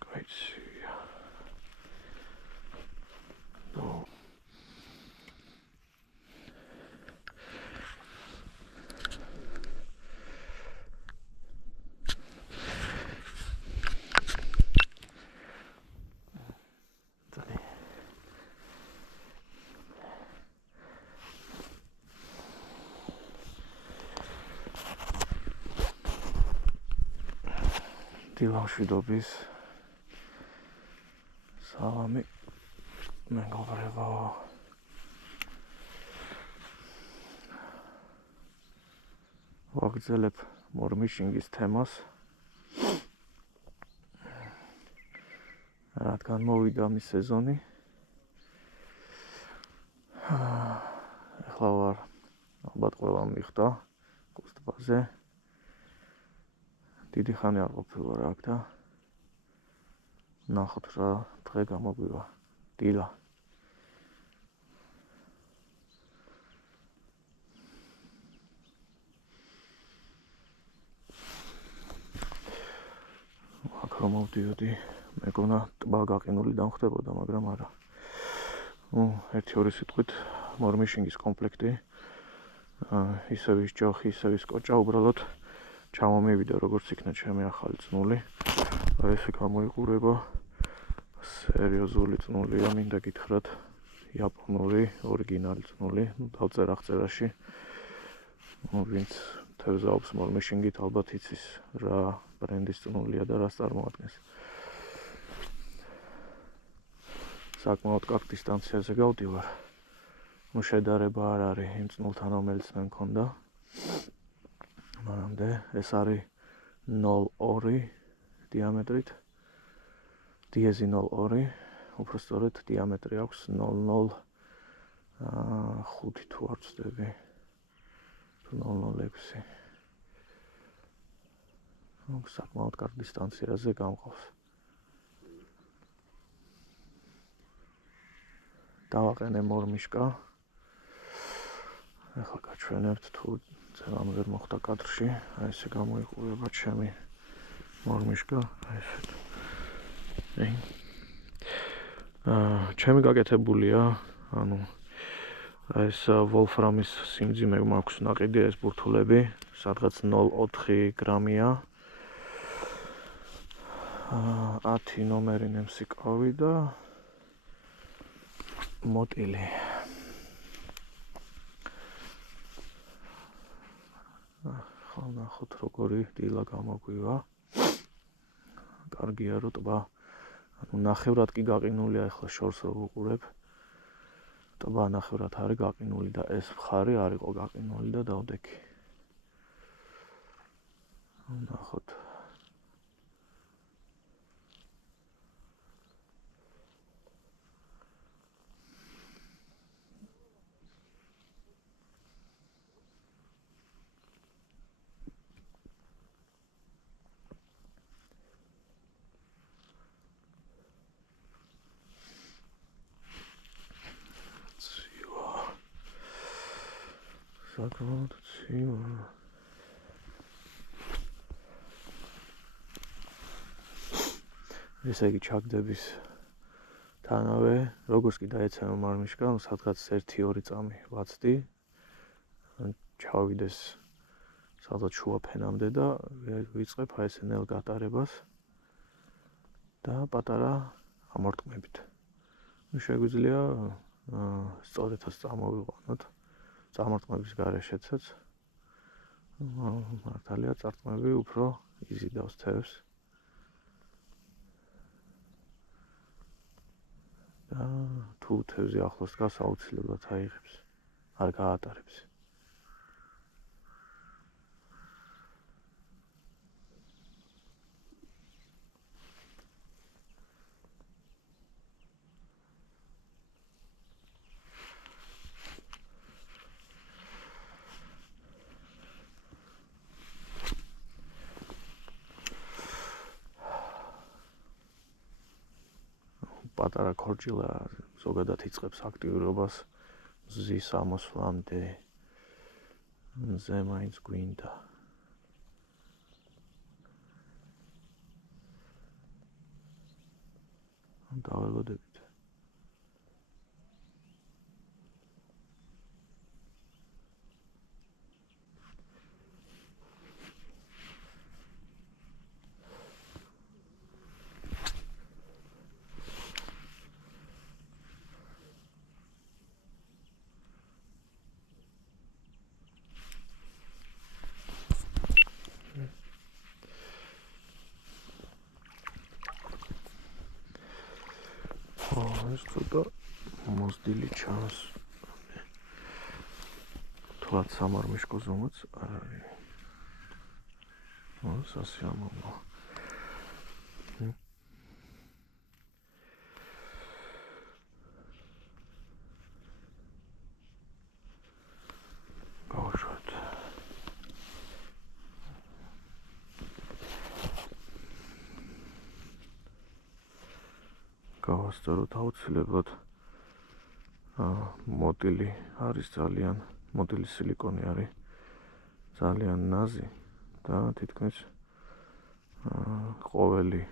Great see ya. No. დილამშვიდობის სალამი მეგობრებო ვაგრძელებ მორმიშინგის თემას რადგან მოვიდა მის სეზონი ახლა ვარ ალბათ ყველამ მიხდა კუსტბაზე დიდი ხანი არ ყოფილა რა აქ და ნახოთ რა დღე გამოგვივა დილა აქ რომ მოვდიოდი მეგონა ტბა გაყინული დამხდებოდა მაგრამ არა ერთი-ორი სიტყვით მორმიშინგის კომპლექტი ისევის ჯოხი ისევის კოჭა უბრალოდ ჩამომივიდა როგორც იქნა ჩემი ახალი წნული ესე გამოიყურება სერიოზული წნულია მინდა გითხრათ იაპონური ორიგინალი წნული დავწერ აღწერაში ვინც თევზაობს მორმიშინგით ალბათ იცის რა ბრენდის წნულია და რას წარმოადგენს საკმაოდ კარგ დისტანციაზე გავდივარ შედარება არ არის იმ წნულთან რომელიც მე მქონდა მანამდე ეს არის 0.2 დიამეტრით დიეზი 0.2 უпростоრეთ დიამეტრი აქვს 0.05 თუ არ ვცდები თუ 0.06 საკმაოდ კარგ დისტანციაზე გამყავს დავაყენე მორმიშკა ახლა გაჩვენებთ თუ ძალიან ვერ მოხდა კადრში აი ესე გამოიყურება ჩემი მორმიშკა აი ესეთ ჩემი გაკეთებულია ანუ ეს ვოლფრამის სიმძიმე მაქვს ნაყიდი ეს ბურთულები სადღაც 0.4 გრამია 10 ნომერი ნემსიკავი და მოტილი ხო ნახოთ როგორი დილა გამოგვივა კარგია რომ ტბა ანუ ნახევრად კი გაყინულია ახლა შორს რო ვუყურებ ტბა ნახევრად არის გაყინული და ეს მხარი არ იყო გაყინული და დავდექი ნახოთ საკმაოდ ცივა ესე იგი ჩაგდების თანავე როგორც კი დაეცემა მარმიშკა სადღაც 1-2 წამი ვაცდი ჩავიდეს სადღაც შუა ფენამდე და ვიწყებ აი ეს ნელ გატარებას და პატარა ამორტყმებით შეგვიძლია სწორედაც წამოვიყვანოთ წამორტყმების გარეშეცაც მართალია წარტყმები უფრო იზიდავს თევზს და თუ თევზი ახლოს დგას აუცილებლად აიღებს არ გაატარებს პატარა ქორჭილა ზოგადად იწყებს აქტიურობას მზის ამოსვლამდე მზე მაინც გვინდა. დაველოდებით. ეს ცოტა მოსდილი ჩანს. თვაც სამარმიშკო ზომაც არ არის. სასიამოვნო. გავუშვათ. გავასწოროთ აუცილებლად. მოტილი არის ძალიან, მოტილის სილიკონი არის ძალიან ნაზი და თითქმის ყოველი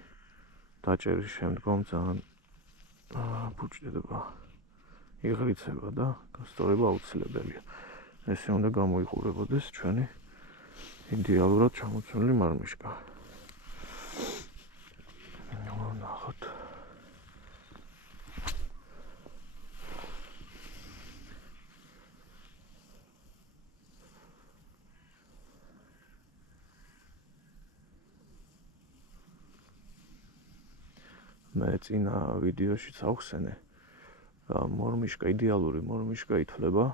დაჭერის შემდგომ ძალიან ბუჭდება, იღრიცება და გასწორება აუცილებელია. ესე უნდა გამოიყურებოდეს ჩვენი იდეალურად ჩამოცვენილი მარმიშკა. ნახოთ. მე წინა ვიდეოშიც ავხსენე, მორმიშკა, იდეალური მორმიშკა ითვლება,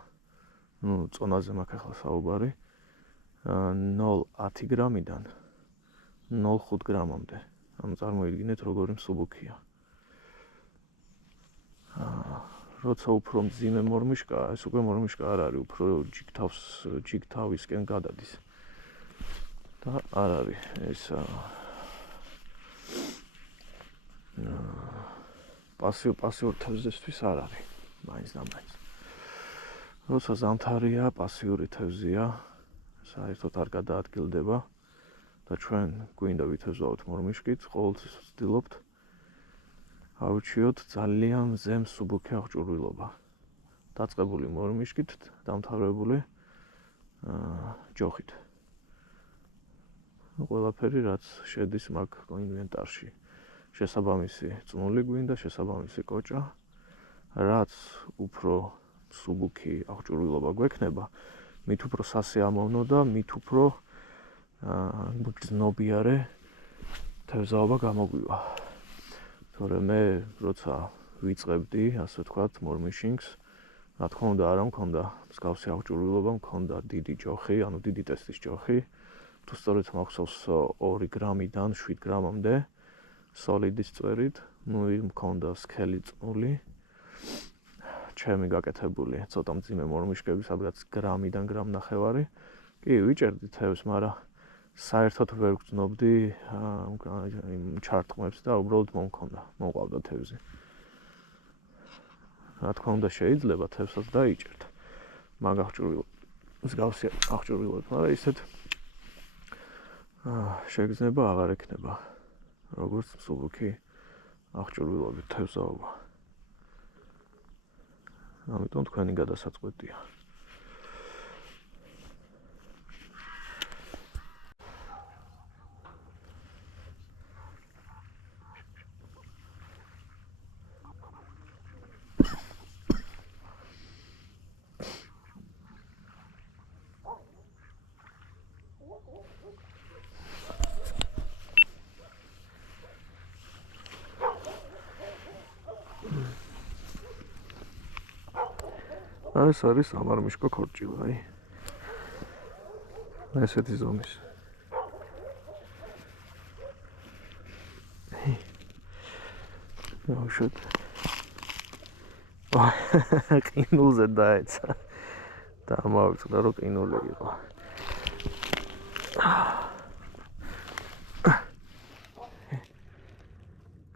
წონაზე მაქვს ახლა საუბარი, 0,10 გრამიდან 0,5 გრამამდე. ანუ წარმოიდგინეთ, როგორი მსუბუქია. როცა უფრო მძიმე მორმიშკაა, ეს უკვე მორმიშკა არ არის, უფრო ჯიგთავისკენ გადადის. და არ არის ეს პასიურ თევზისთვის არ არის, მაინც და მაინც. როცა ზამთარია, პასიური თევზია, საერთოდ არ გადაადგილდება და ჩვენ გვინდა ვითევზაოთ მორმიშკით, ყოველთვის ვცდილობთ ავირჩიოთ ძალიან მზე მსუბუქი აღჭურვილობა. დაწყებული მორმიშკით, დამთავრებული ჯოხით. ყველაფერი რაც შედის მაგ ინვენტარში. შესაბამისი წნული გვინდა, შესაბამისი კოჭა, რაც უფრო მსუბუქი აღჭურვილობა გვექნება, მით უფრო სასიამოვნო და მით უფრო გრძნობიარე თევზაობა გამოგვივა. თორემ მე როცა ვიწყებდი, ასე ვთქვათ, მორმიშინგს, რა თქმა უნდა, არ მქონდა მსგავსი აღჭურვილობა, მქონდა დიდი ჯოხი, ანუ დიდი ტესტის ჯოხი, თუ სწორედ მახსოვს 2 გრამიდან 7 გრამამდე. სოლიდის წვერით, მქონდა სქელი წნული, ჩემი გაკეთებული ცოტა მძიმე მორმიშკები, სადღაც გრამიდან გრამ-ნახევარი. კი, ვიჭერდი თევზს, მაგრამ საერთოდ ვერ გრძნობდი იმ ჩარტყმებს და უბრალოდ მომყავდა თევზი. რა თქმა უნდა, შეიძლება თევზსაც დაიჭერთ, მაგ მსგავსი აღჭურვილობით, მაგრამ ისეთ შეგრძნება აღარ ექნება. როგორც მსუბუქი აღჭურვილობით თევზაობა. ამიტომ თქვენი გადასაწყვეტია. ეს არის სამარმიშკო ქორჭილა, ესეთი ზომის. გავუშვათ. ყინულზე დაეცა. და მოვიწყდა, რომ ყინული იყო.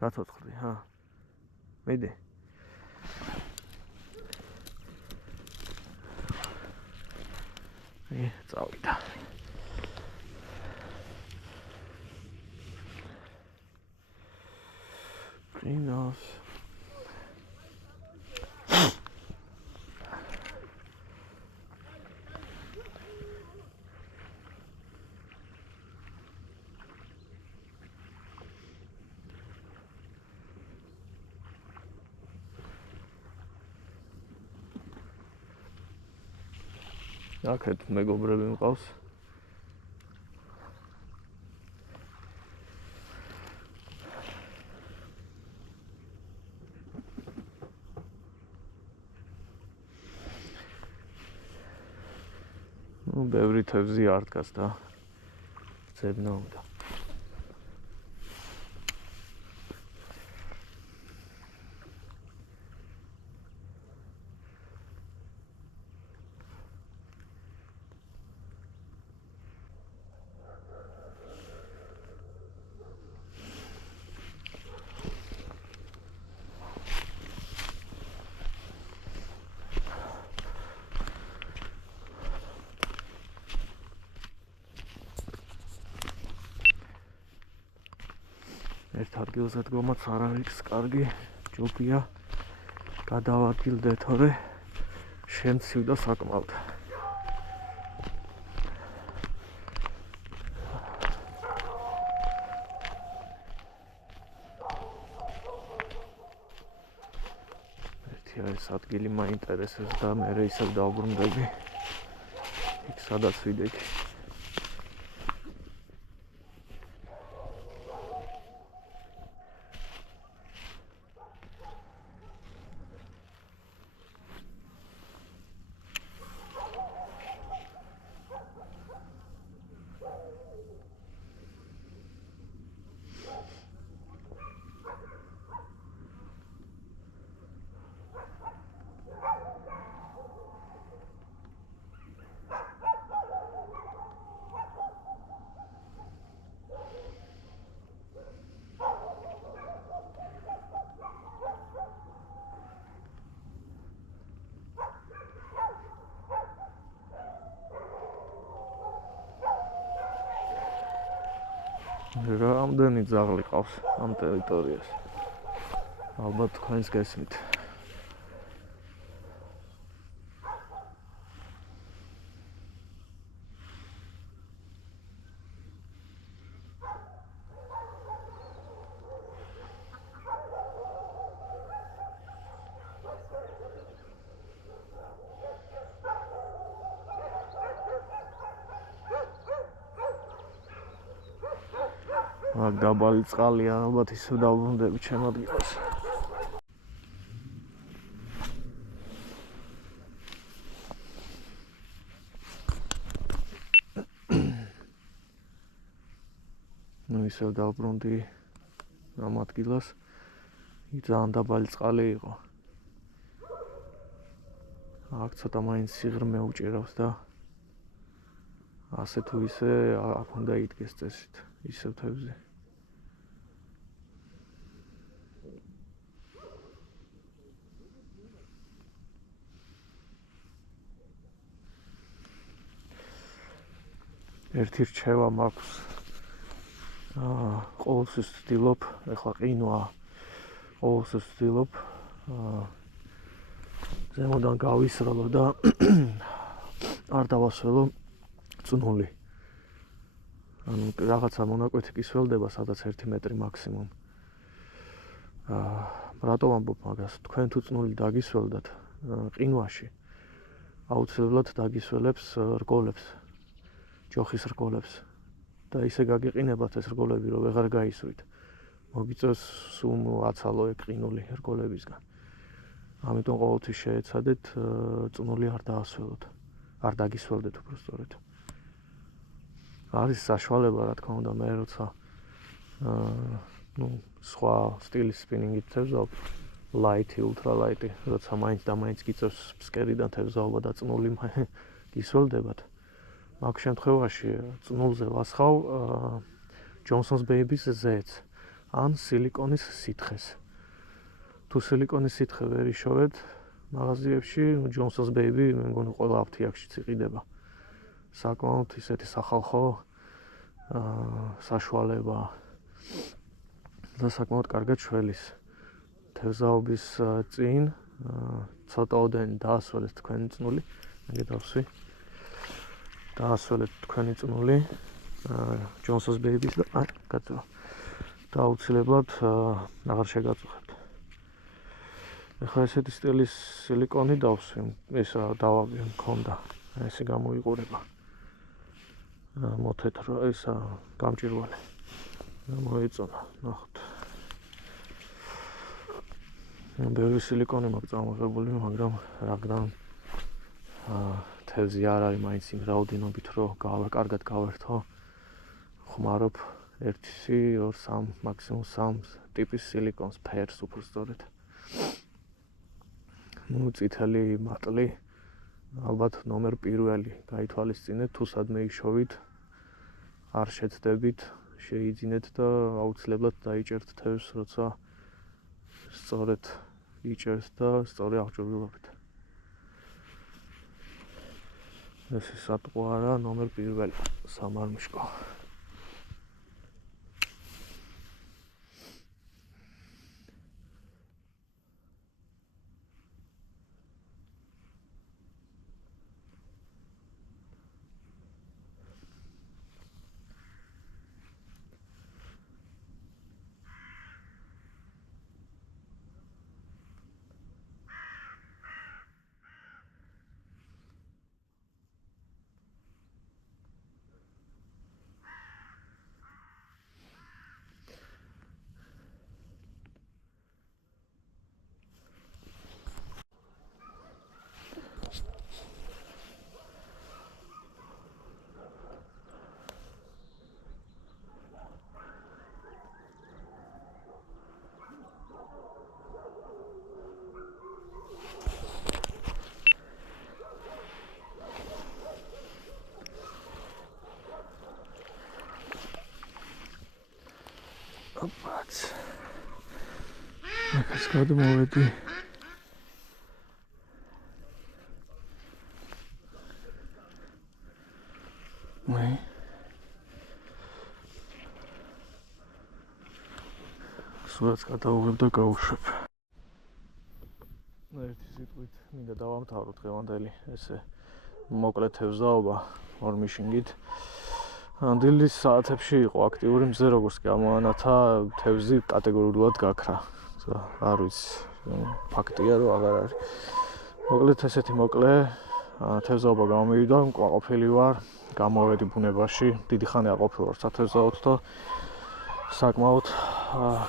გაცოცხლდი, მიდი. წავიდა. Პრინოს. აქეთ მეგობრები მყავს. ბევრი თევზი არ დგას და ძებნა უნდა. ერთ ადგილზე დგომაც არ არის კარგი, ჯობია გადავადგილდე, თორე შენ ცივდა საკმაოდ. ერთი არის ადგილი მაინტერესებს და მე ისევ დავბრუნდები იქ სადაც ვიდექი. რამდენი ძაღლი ყავს ამ ტერიტორიას? ალბათ თქვენს გესმით. აქ დაბალი წყალია, ალბათ ისევ დავბრუნდები ჩემ ადგილას. ისევ დავბრუნდი ამ ადგილას. ძალიან დაბალი წყალი იყო. აქ ცოტა მაინც სიღრმე უჭირავს და ასე თუ ისე აქ უნდა იდგეს წესით, ისევ თევზი. ერთი რჩევა მაქვს. ყოველთვის ვცდილობ, ეხლა ყინვა, ყოველთვის ვცდილობ ზემოდან გავისროლო და არ დავასველო წნული. ანუ რაღაცა მონაკვეთი კი სველდება, სადაც 1 მეტრი მაქსიმუმ. რატო ვამბობ მაგას? თქვენ თუ წნული დაგისველდათ ყინვაში, აუცილებლად დაგისველებს რგოლებს, ჯოხის რგოლებს. და ისე გაგიყინებათ ეს რგოლები, რომ ვეღარ გაისვრით. მოგიწევს სულ აცალო ყინული რგოლებისგან. ამიტომ ყოველთვის შეეცადეთ წნული არ დაასველოთ. არ დაგისველდეთ უბრალოდ. არის საშუალება, რა თქმა უნდა, მე როცა სხვა სტილის სპინინგით თევზავ, ლაითი, ულტრალაითი, როცა მაინც და მაინც გიწევს ფსკერიდან თევზაობა და წნული გისველდებათ. მაგ შემთხვევაში წნულზე ვასხავ ჯონსონს ბეიბის ზეთს ან სილიკონის სითხეს. თუ სილიკონის სითხე ვერ იშოვეთ მაღაზიებში, ჯონსონს ბეიბი მე მგონი ყველა აფთიაქშიც იყიდება. საკმაოდ ისეთი სახალხო საშუალება და საკმაოდ კარგად შველის. თევზაობის წინ ცოტაოდენი დაასველეთ თქვენი წნული, მე დავსვი. დაასველეთ თქვენი წნული ჯონსონს ბეიბის და კაცო. და აუცილებლად აღარ შეგაწუხებთ. ეხლა ესეთი სტილის სილიკონი დავსვი, ეს დავაბი მქონდა. ესე გამოიყურება. მოთეთრო ისა გამჭირვალე. მოეწონა, ნახოთ. ბევრი სილიკონი მაქვს წამოღებული, მაგრამ რადგან თევზი არ არის მაინც იმ რაოდენობით, რომ კარგად გავერთო, ხმარობ 1, 2, 3, მაქსიმუმ 3 ტიპის სილიკონს, ფერს უფრო სწორედ. წითელი მატლი ალბათ ნომერ პირველი გაითვალისწინეთ, თუ სადმე იშოვით, არ შეცდებით, შეიძინეთ და აუცილებლად დაიჭერთ თევზს, როცა სწორედ იჭერთ და სწორი აღჭურვილობით. ეს სატყვა არა, ნომერ პირველი, სამარმიშკო. Opats. Kas gadamovedi. Mai. Სულაც გადავუღებ და გავუშვებ. ერთი სიტყვით მინდა დავამთავრო დღევანდელი ესე მოკლე თევზაობა ორმიშინგით. დილის საათებში იყო აქტიური მზე, როგორც გამოანათა თევზი კატეგორიულად გაქრა. არ ვიცი, ფაქტია რომ აღარ არის. მოკლედ ესეთი მოკლე თევზაობა გამომივიდა, ყოფილი ვარ, გამოვედი ბუნებაში, დიდი ხანი არ ყოფილი ვარ სათევზაოდ და საკმაოდ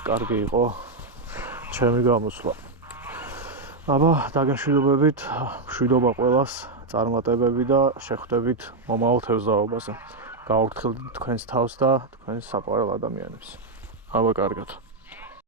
კარგი იყო ჩემი გამოსვლა. აბა, დაგემშვიდობებით, მშვიდობა ყველას, წარმატებები და შეხვდებით მომავალ თევზაობაზე. გავაგრძელებთ თქვენს თავს და თქვენს საყვარელ ადამიანებს. აბა, კარგად.